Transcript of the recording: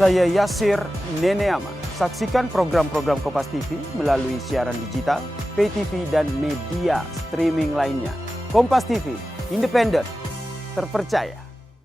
Saya Yasir Neneama. Saksikan program-program Kompas TV melalui siaran digital, pay TV, dan media streaming lainnya. Kompas TV, independen, terpercaya.